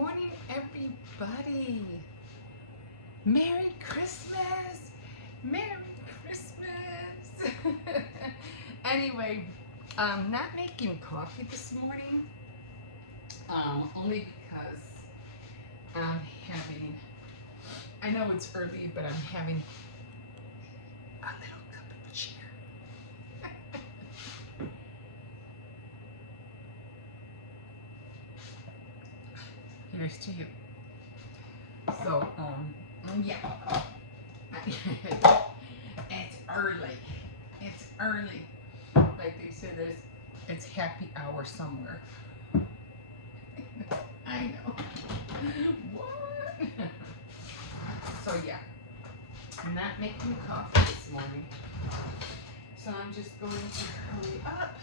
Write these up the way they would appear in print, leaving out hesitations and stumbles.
morning, everybody. Merry Christmas. Merry Christmas. Anyway, I'm not making coffee this morning. Only because I'm having, I know it's early, but I'm having a little cup of cheer. Here's to you. So, yeah. It's early. It's early. Like they said, it's happy hour somewhere. I know. What? So, yeah. I'm not making coffee this morning. So, I'm just going to hurry up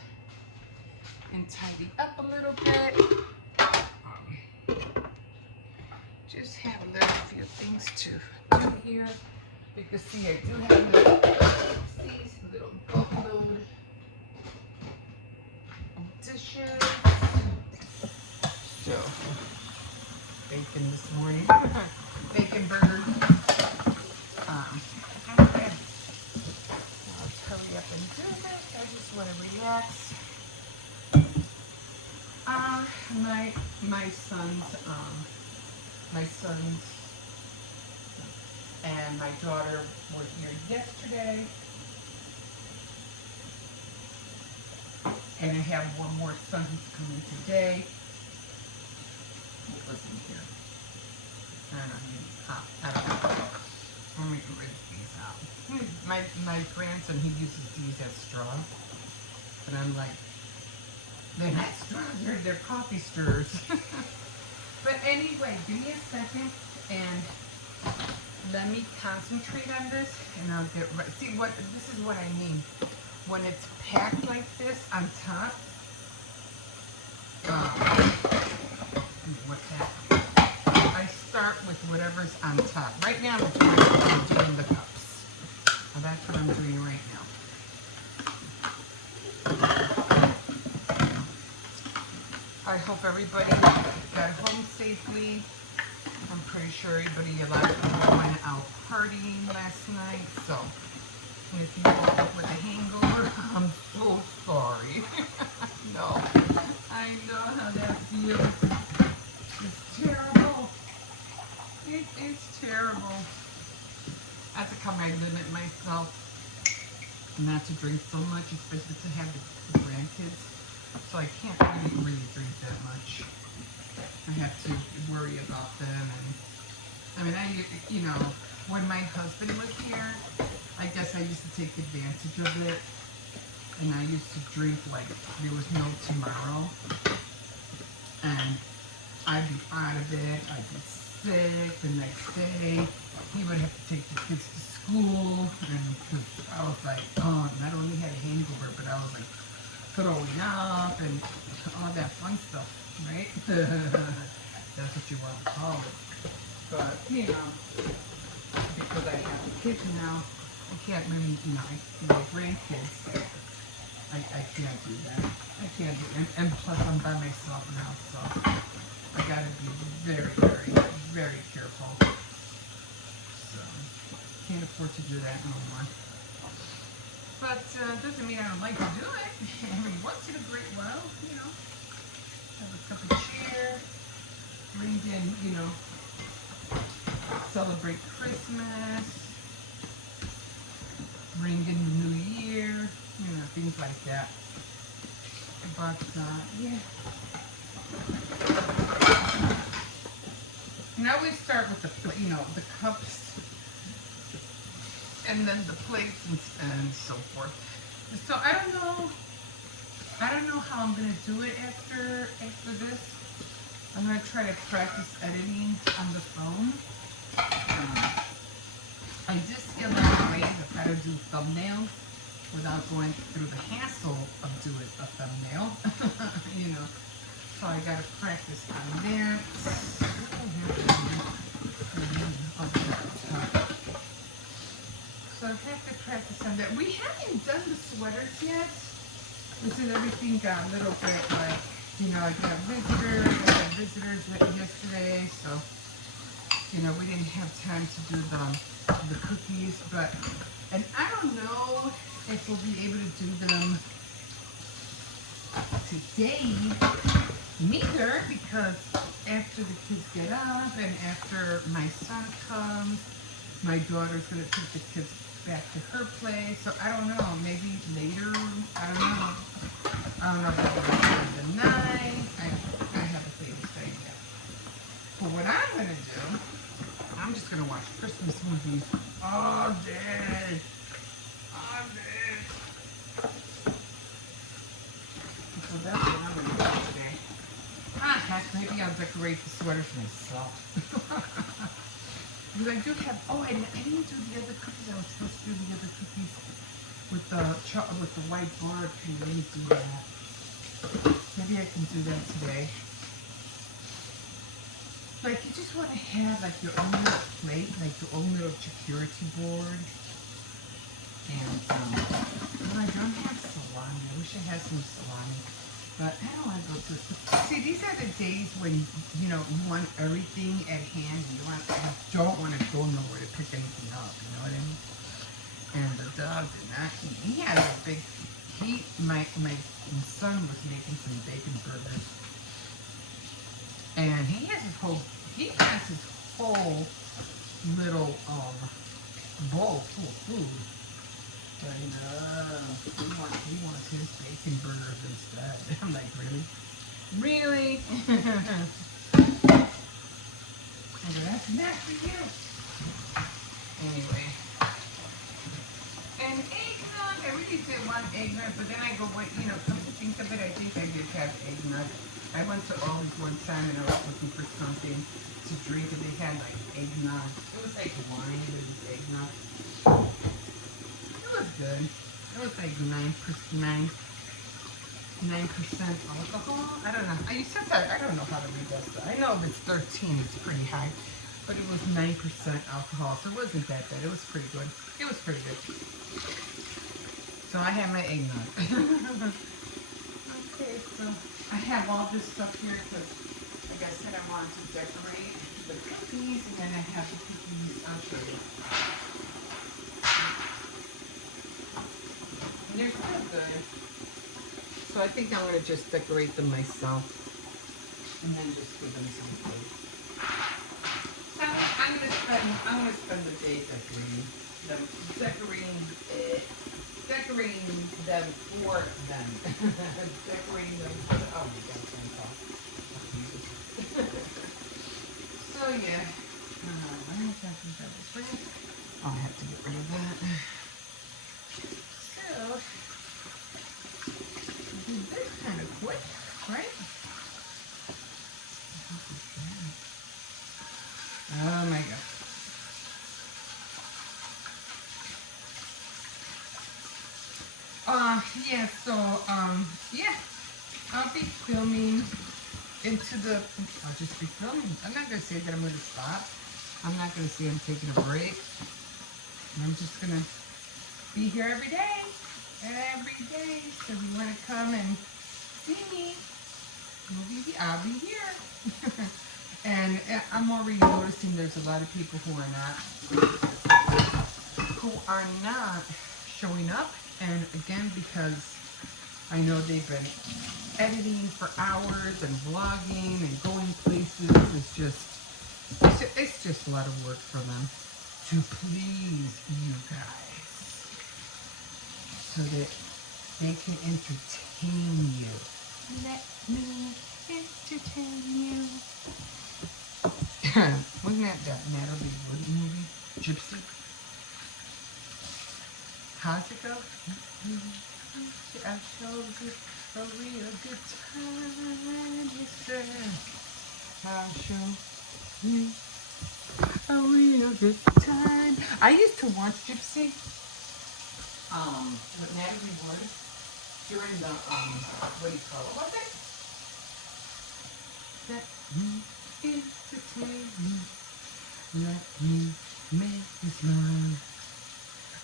and tidy up a little bit. Just have a little few things to do here. You can see I do have a little boatload of dishes. So, bacon this morning. Bacon burger. I'll hurry up and do this. I just want to relax. My sons and my daughter were here yesterday, and I have one more son who's coming today. What wasn't here? I don't know. Let me rinse these out. My grandson, he uses these as straws, but I'm like, they're not straws, they're coffee stirrers. But anyway, give me a second and let me concentrate on this, and I'll get right. See what this is what I mean. When it's packed like this on top, what's that? I start with whatever's on top. Right now, I'm doing the cups. Well, that's what I'm doing right now. I hope everybody got home safely. I'm pretty sure a lot of people went out partying last night. So, if you woke up with a hangover, I'm so sorry. No, I know how that feels. It's terrible. It's terrible. I have to come and limit myself not to drink so much, especially to have the grandkids. So I can't really drink that much. I have to worry about them, and I mean, when my husband was here, I guess I used to take advantage of it, and I used to drink like there was no tomorrow, and I'd be out of it. I'd be sick the next day. He would have to take the kids to school, and I was like, oh, not only had a hangover, but I was like throwing up and all that fun stuff, right? That's what you want to call it. But, because I have the kids now, I can't really, grandkids, I can't do that. I can't do it. And plus I'm by myself now, so I gotta be very, very, very careful. So, can't afford to do that no more. But doesn't mean I don't like to do it. Every once in a great while, have a cup of cheer, bring in, celebrate Christmas, bring in the New Year, things like that. But yeah. And I always start with the cups. And then the plates and so forth. So I don't know how I'm gonna do it after this. I'm gonna try to practice editing on the phone. I just realized ways of how to do thumbnails without going through the hassle of doing a thumbnail. So I gotta practice on that. So I have to practice on that. We haven't done the sweaters yet. This is everything got a little bit like, I got a visitor, visitors yesterday, so you know we didn't have time to do the cookies. And I don't know if we'll be able to do them today neither, because after the kids get up and after my son comes, my daughter's gonna take the kids back to her place. So I don't know, maybe later. I don't know. I don't know if I'm gonna spend the night. I haven't decided yet. But what I'm gonna do, I'm just gonna watch Christmas movies all day. All day. So that's what I'm gonna do today. Ah, heck, maybe I'll decorate the sweaters myself. Because I do have, I didn't do the other cookies. I was supposed to do the other cookies with the white board. Can you let me do that? Maybe I can do that today. Like, you just want to have like your own little plate, like your own little charcuterie board. And well, I don't have salami. I wish I had some salami. But I don't want to go through. See, these are the days when, you know, you want everything at hand. You don't want to go nowhere to pick anything up. You know what I mean? And the dog did not eat. He had a big, my son was making some bacon burgers. And he has his whole little bowl full of food. But he wants his bacon burgers instead. I'm like, really? Really? And that's not for you. Anyway. And eggnog, I really did want eggnog, but then I go, come to think of it, I think I did have eggnog. I went to Aldi's one time and I was looking for something to drink and they had like eggnog. It was like wine, but it was eggnog. It was good. It was like 9% alcohol. I don't know. I don't know how to read that stuff. I know if it's 13, it's pretty high. But it was 9% alcohol, so it wasn't that bad. It was pretty good. It was pretty good. So I had my eggnog. Okay, so I have all this stuff here because, like I said, I wanted to decorate the cookies, and then I have the cookies. I'll show you. And they're still good. So I think I'm going to just decorate them myself and then just give them some food. So I'm going to spend the day decorating them for them. Decorating them for, oh my God, phone call. So yeah. I have to get rid of that. So this kind of quick, right? Oh my God. Yeah, so, yeah, I'll be filming I'll just be filming. I'm not going to say that I'm going to stop. I'm not going to say I'm taking a break. I'm just going to be here every day. Every day. So if you want to come and see me, I'll be here. And I'm already noticing there's a lot of people who are not showing up. And again, because I know they've been editing for hours and vlogging and going places. It's just a lot of work for them to please you guys so that they can entertain you. Let me entertain you. Wasn't that Natalie Wood movie? Gypsy? How's it go? I'll show you a real good time, mister. I'll show you a real good time. I used to watch Gypsy with Natalie Wood during the, what do you call it? What's it? Let me entertain you. Let me make you smile.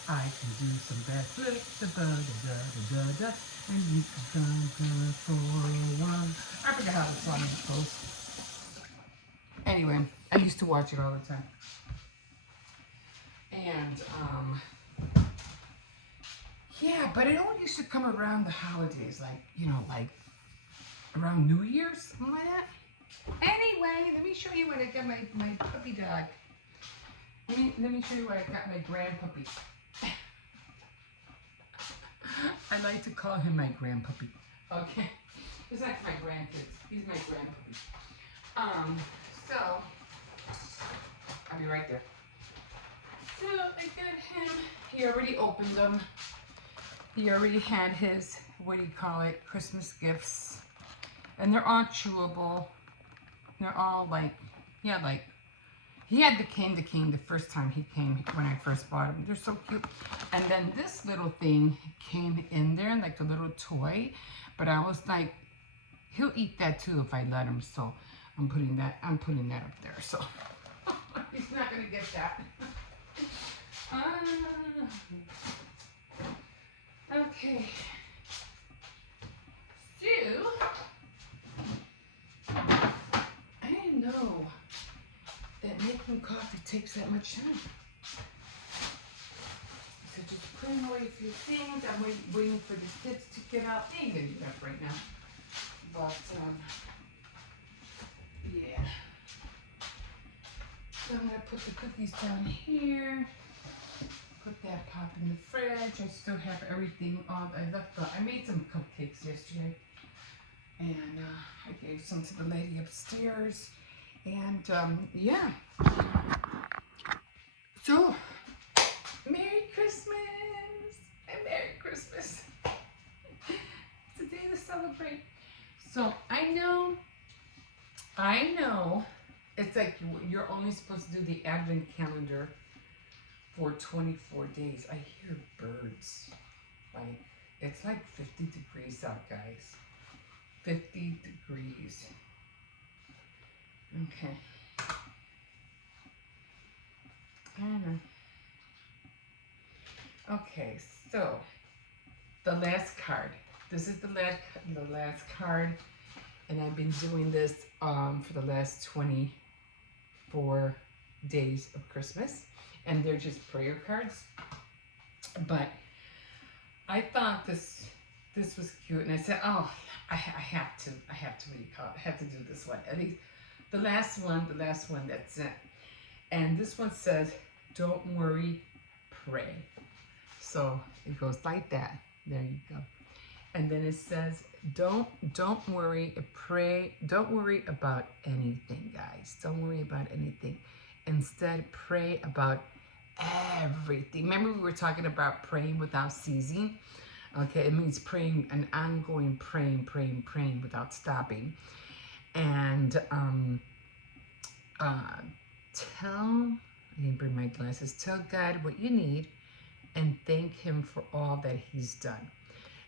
I can do some backflips, da-da-da-da-da-da, and you can come for a while. I forgot how the song goes. Anyway, I used to watch it all the time. And, yeah, but it only used to come around the holidays, like, you know, like around New Year's, something like that. Anyway, let me show you what I got my puppy dog. Let me show you what I got my grandpuppy. I like to call him my grandpuppy. Okay. He's like my grandkids. He's my grandpuppy. So, I'll be right there. So, I got him. He already opened them. He already had his, what do you call it, Christmas gifts. And they're all chewable. They're all like, yeah, like, he had the cane the first time he came when I first bought him. They're so cute. And then this little thing came in there, like a little toy. But I was like, he'll eat that too if I let him. So I'm putting that up there. So he's not gonna get that. Okay. So I didn't know that making coffee takes that much time. So just putting away a few things. I'm waiting for the kids to get out. They ain't gonna do that right now. But yeah. So I'm gonna put the cookies down here. Put that pop in the fridge. I still have everything on. I made some cupcakes yesterday. And I gave some to the lady upstairs. And yeah. So, Merry Christmas! And Merry Christmas! It's a day to celebrate. So, I know, it's like you're only supposed to do the Advent calendar for 24 days. I hear birds. Like, it's like 50 degrees out, guys. 50 degrees. Okay. I don't know. Okay, so the last card. This is the last card, and I've been doing this for the last 24 days of Christmas, and they're just prayer cards. But I thought this was cute, and I said, oh, I have to read. I have to do this one. At least the last one. That's it. And this one says, "Don't worry, pray." So it goes like that. There you go. And then it says, "Don't worry, pray. Don't worry about anything, guys. Don't worry about anything. Instead, pray about everything." Remember we were talking about praying without ceasing? Okay, it means praying, an ongoing praying without stopping. And I didn't bring my glasses. Tell God what you need and thank Him for all that He's done.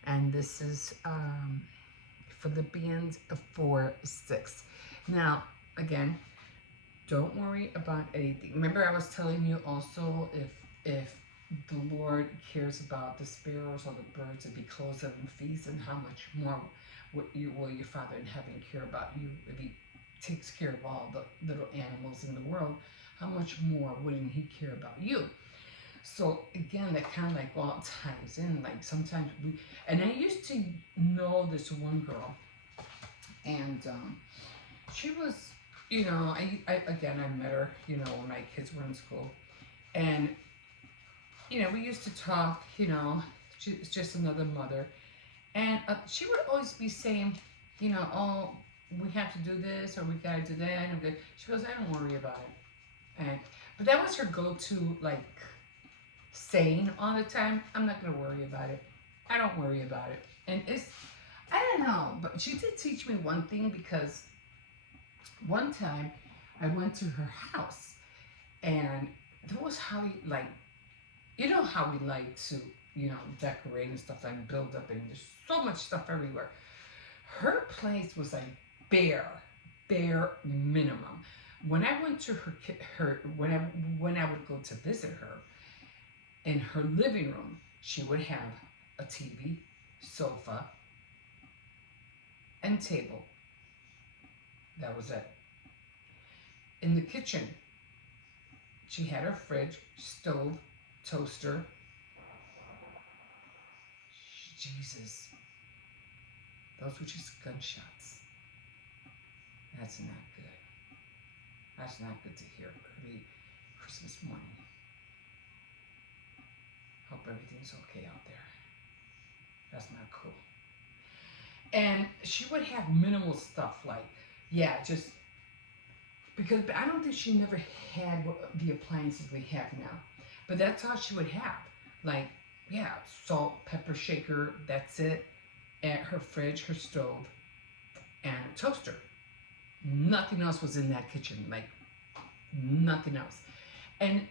And this is Philippians 4:6. Now, again, don't worry about anything. Remember, I was telling you also, if the Lord cares about the sparrows or the birds, if He clothes them in feathers, and how much more will your Father in heaven care about you? If He takes care of all the little animals in the world, how much more wouldn't He care about you? So again, that kind of like all ties in. Like sometimes and I used to know this one girl, and she was, I met her, when my kids were in school, and we used to talk. She's just another mother, and she would always be saying, oh, we have to do this or we gotta do that. And she goes, I don't worry about it, but that was her go-to, like, saying all the time. I'm not gonna worry about it. I don't worry about it. And I don't know, but she did teach me one thing, because one time I went to her house, and that was how how we like to, decorate and stuff, like build up, and there's so much stuff everywhere. Her place was like bare minimum. When I went to when I would go to visit her, in her living room, she would have a TV, sofa, and table. That was it. in the kitchen. She had her fridge, stove, toaster. Jesus. Those were just gunshots. That's not good. That's not good to hear early Christmas morning. Hope everything's okay out there. That's not cool. And she would have minimal stuff like, yeah, just because I don't think she never had the appliances we have now. But that's all she would have. Like, yeah, salt, pepper shaker, that's it. And her fridge, her stove, and a toaster. Nothing else was in that kitchen. Like, nothing else. And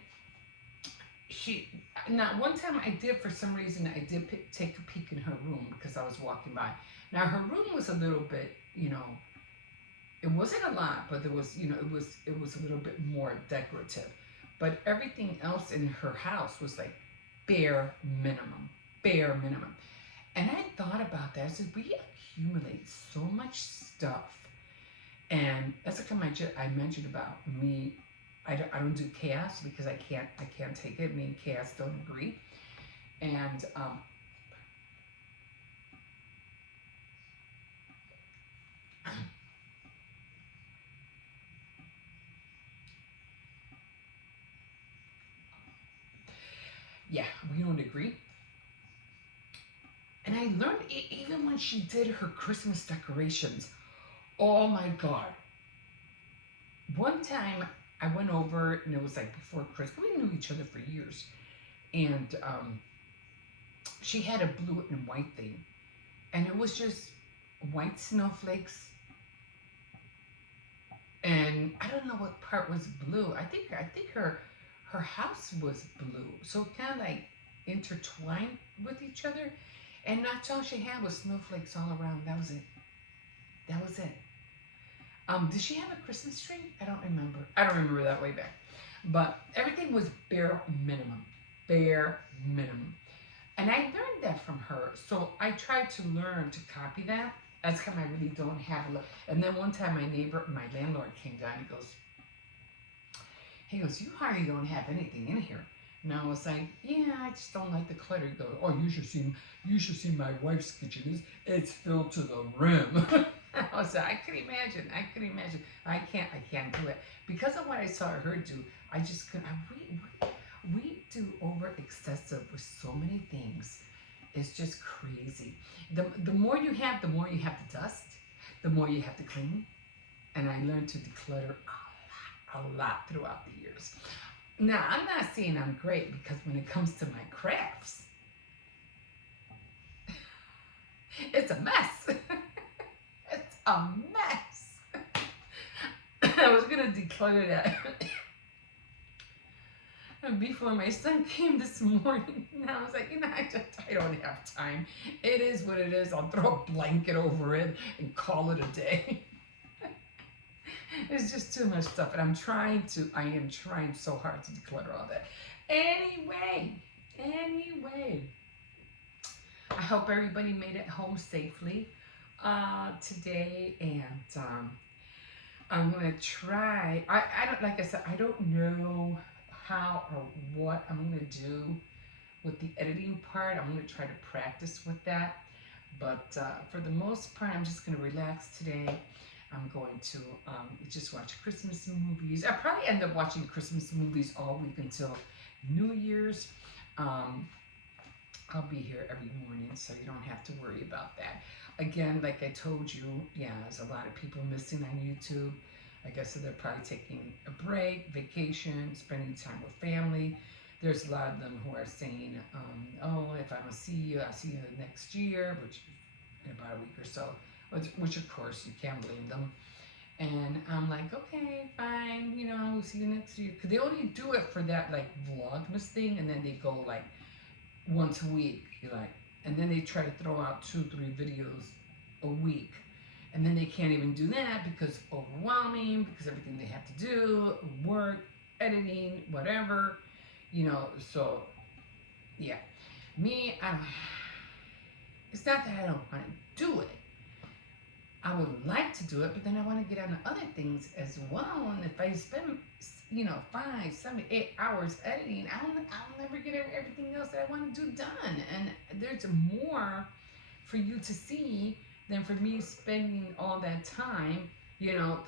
now one time I did, for some reason, I did take a peek in her room because I was walking by. Now her room was a little bit, it wasn't a lot, but there was, it was a little bit more decorative. But everything else in her house was like bare minimum. And I thought about that. I said, we accumulate so much stuff. And that's the time I mentioned about me. I don't do chaos because I can't take it. Me and chaos don't agree. And yeah, we don't agree. And I learned even when she did her Christmas decorations. Oh my God. One time I went over, and it was like before Christmas. We knew each other for years. And she had a blue and white thing. And it was just white snowflakes. And I don't know what part was blue. I think her house was blue. So kind of like intertwined with each other. And that's all she had was snowflakes all around. That was it. Did she have a Christmas tree? I don't remember. I don't remember that way back. But everything was bare minimum. And I learned that from her. So I tried to learn to copy that. That's how I really don't have a look. And then one time my landlord came down. He goes, you hardly don't have anything in here. And I was like, yeah, I just don't like the clutter. He goes, oh, you should see my wife's kitchen. It's filled to the rim. I was like, I could imagine. I can't do it. Because of what I saw her do, I just couldn't. We do over excessive with so many things. It's just crazy. The more you have, the more you have to dust, the more you have to clean. And I learned to declutter a lot throughout the years. Now, I'm not saying I'm great, because when it comes to my crafts, it's a mess. It's a mess. I was going to declutter that before my son came this morning. And I was like, I don't have time. It is what it is. I'll throw a blanket over it and call it a day. It's just too much stuff, and I am trying so hard to declutter all that. Anyway, I hope everybody made it home safely today, and I'm gonna try. I don't, like I said, I don't know how or what I'm gonna do with the editing part. I'm gonna try to practice with that, but for the most part, I'm just gonna relax today. I'm going to just watch Christmas movies. I'll probably end up watching Christmas movies all week until New Year's. I'll be here every morning, so you don't have to worry about that. Again, like I told you, yeah, there's a lot of people missing on YouTube. I guess they're probably taking a break, vacation, spending time with family. There's a lot of them who are saying, oh, if I don't see you, I'll see you next year, which in about a week or so. Which of course you can't blame them. And I'm like, okay, fine, we'll see you next year. Because they only do it for that like Vlogmas thing, and then they go like once a week, and then they try to throw out 2-3 videos a week. And then they can't even do that because overwhelming, because everything they have to do, work, editing, whatever, so yeah. Me, it's not that I don't want to do it. I would like to do it, but then I want to get on to other things as well. And if I spend, 5, 7, 8 hours editing, I'll never get everything else that I want to do done. And there's more for you to see than for me spending all that time,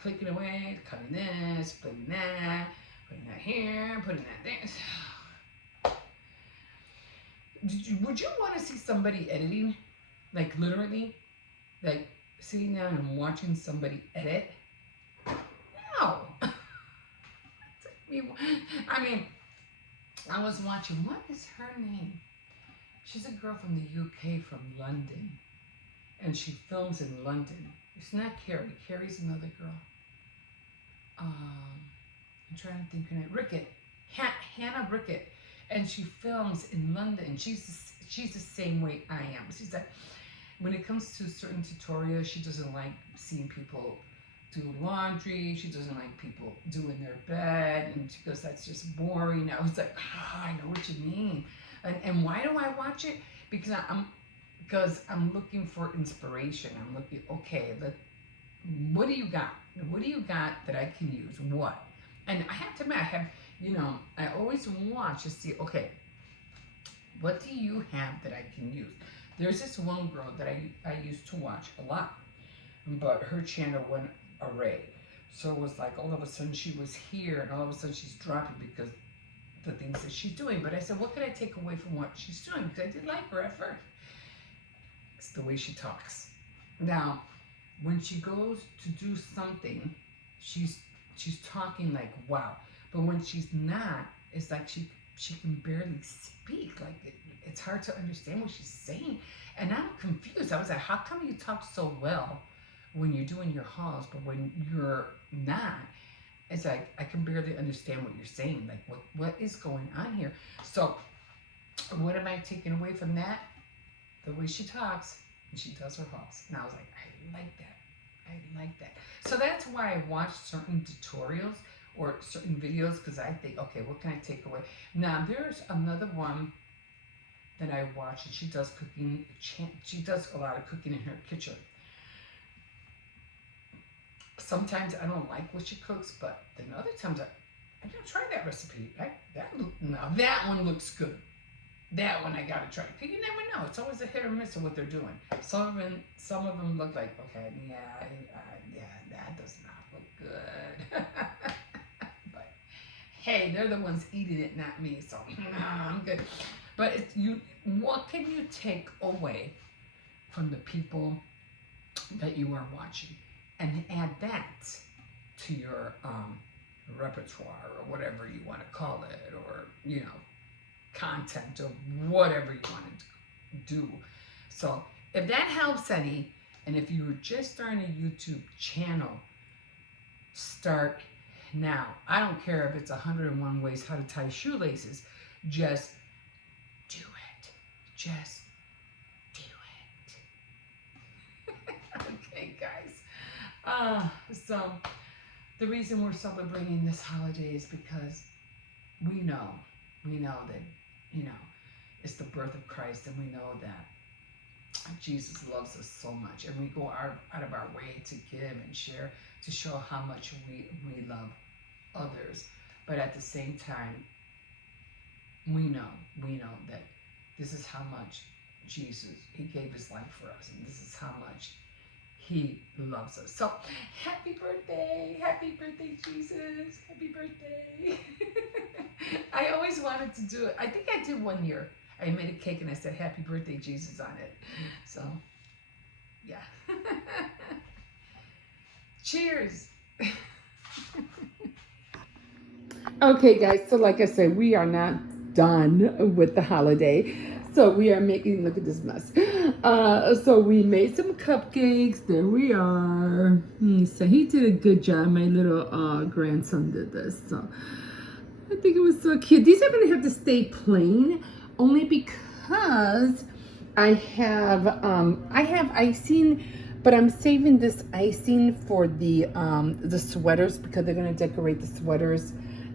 clicking away, cutting this, putting that here, putting that there. Would you want to see somebody editing? Like literally? Like sitting down and watching somebody edit? No. I mean, I was watching, what is her name? She's a girl from the UK, from London. And she films in London. It's not Carrie. Carrie's another girl. I'm trying to think her name. Rickett. Hannah Rickett. And she films in London. She's the same way I am. She's like, when it comes to certain tutorials, she doesn't like seeing people do laundry. She doesn't like people doing their bed. And she goes, that's just boring. I was like, I know what you mean. And why do I watch it? Because I'm looking for inspiration. I'm looking, okay, what do you got? What do you got that I can use? What? And I have to admit, I always watch to see, okay, what do you have that I can use? There's this one girl that I used to watch a lot, but her channel went array. So it was like all of a sudden she was here and all of a sudden she's dropping because the things that she's doing. But I said, what can I take away from what she's doing? Because I did like her at first. It's the way she talks. Now, when she goes to do something, she's talking like wow. But when she's not, it's like she can barely speak. Like it's hard to understand what she's saying. And I'm confused. I was like, how come you talk so well when you're doing your hauls, but when you're not, it's like I can barely understand what you're saying. Like what is going on here? So what am I taking away from that? The way she talks and she does her hauls. And I was like, I like that. I like that. So that's why I watch certain tutorials or certain videos, because I think, okay, what can I take away? Now, there's another one that I watch, and she does cooking. She does a lot of cooking in her kitchen. Sometimes I don't like what she cooks, but then other times I gotta try that recipe. Now that one looks good. That one I gotta try. Cause you never know. It's always a hit or miss of what they're doing. Some of them look like, okay, yeah, that does not look good. But hey, they're the ones eating it, not me. So I'm good. But what can you take away from the people that you are watching, and add that to your repertoire or whatever you want to call it, or content or whatever you want to do. So if that helps any, and if you were just starting a YouTube channel, start now. I don't care if it's 101 ways how to tie shoelaces. Just do it. Just do it. Okay, guys. So the reason we're celebrating this holiday is because we know that it's the birth of Christ, and we know that Jesus loves us so much, and we go out of our way to give and share to show how much we love others. But at the same time, we know that this is how much Jesus, he gave his life for us, and this is how much he loves us. So happy birthday, Jesus, happy birthday. I always wanted to do it. I think I did one year. I made a cake and I said happy birthday, Jesus, on it. So yeah. Cheers. Okay, guys, so like I said, we are not done with the holiday. So we are making, look at this mess. So we made some cupcakes. There we are. So he did a good job. My little grandson did this. So I think it was so cute. These are going to have to stay plain only because I have icing, but I'm saving this icing for the sweaters, because they're going to decorate the sweaters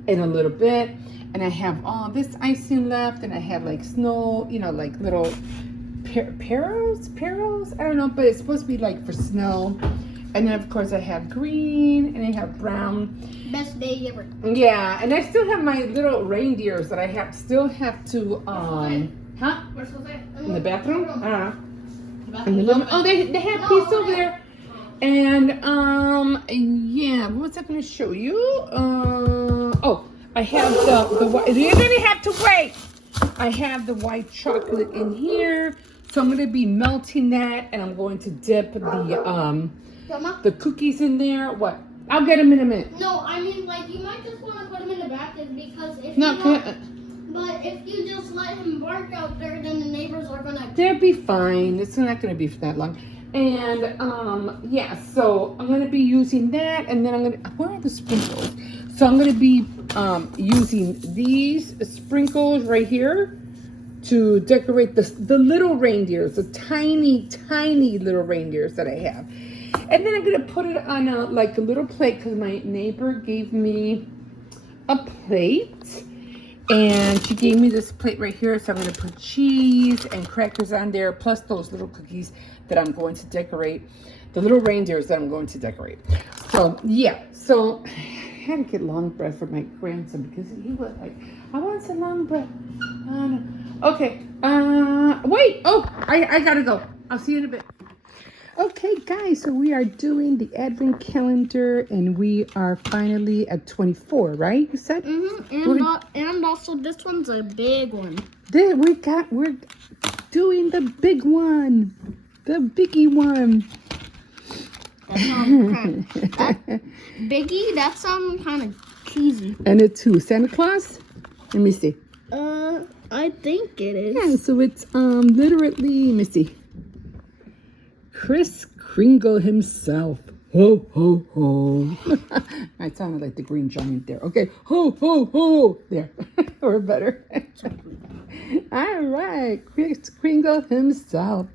in a little bit. And I have all this icing left, and I have like snow, like little perils, I don't know, but it's supposed to be like for snow. And then, of course, I have green and I have brown. Best day ever. Yeah, and I still have my little reindeers that I still have to, huh? Where's Jose? In the bathroom? I don't know. In the bathroom. Oh, they have peace over there. And, yeah, what was I going to show you? Oh, I have the you're going to have to wait. I have the white chocolate in here. So I'm going to be melting that, and I'm going to dip the cookies in there. What? I'll get them in a minute. No, I mean, like, you might just want to put them in the basket because if but if you just let him bark out there, then the neighbors are going to... They'll be fine. It's not going to be for that long. And, yeah, so I'm going to be using that, and then I'm going to... Where are the sprinkles? So I'm going to be using these sprinkles right here to decorate the little reindeers, the tiny, tiny little reindeers that I have. And then I'm going to put it on a little plate because my neighbor gave me a plate. And she gave me this plate right here. So I'm going to put cheese and crackers on there, plus those little cookies that I'm going to decorate. The little reindeers that I'm going to decorate. So, yeah. So, I had to get long bread for my grandson because he was like, I want some long bread. Okay. Wait. Oh, I got to go. I'll see you in a bit. Okay, guys, so we are doing the advent calendar, and we are finally at 24, right? You said? Mm-hmm. And also, this one's a big one. We're doing the big one, the biggie one. Biggie? That sounds kind of cheesy. And it's who? Santa Claus? Let me see. I think it is. Yeah, so it's literally, let me see. Kris Kringle himself. Ho, ho, ho. I sounded like the Green Giant there. Okay. Ho, ho, ho. There. Or better. All right. Kris Kringle himself.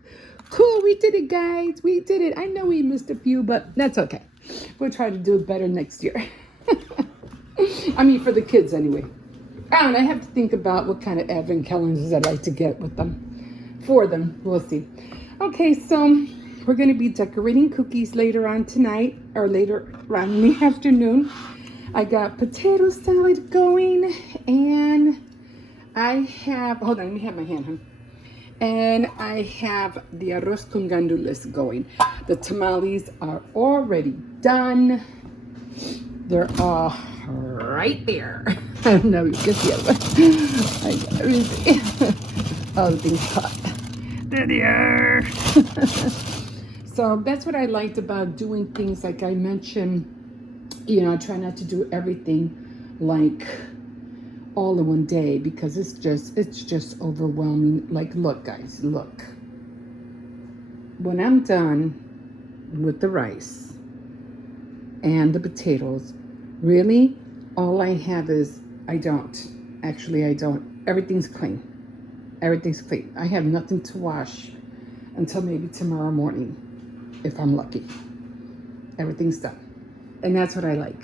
Cool. We did it, guys. We did it. I know we missed a few, but that's okay. We'll try to do it better next year. I mean, for the kids anyway. And I have to think about what kind of advent calendars I'd like to get with them. For them. We'll see. Okay, so... we're going to be decorating cookies later on tonight, or later on in the afternoon. I got potato salad going, and I have, hold on, let me have my hand, huh? And I have the arroz con gandules going. The tamales are already done. They're all right there. I don't know, you can see it. I got everything. Oh, the thing's hot. There they are. So that's what I liked about doing things like I mentioned. You know, I try not to do everything like all in one day because it's just overwhelming. Like, look, guys, look. When I'm done with the rice and the potatoes, really, all I have is, I don't. Everything's clean. Everything's clean. I have nothing to wash until maybe tomorrow morning. If I'm lucky. Everything's done. And that's what I like.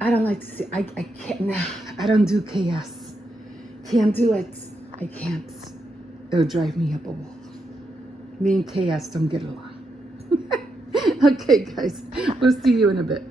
I don't like to see, I can't, nah, I don't do chaos. Can't do it. I can't. It'll drive me up a wall. Me and chaos don't get along. Okay, guys. We'll see you in a bit.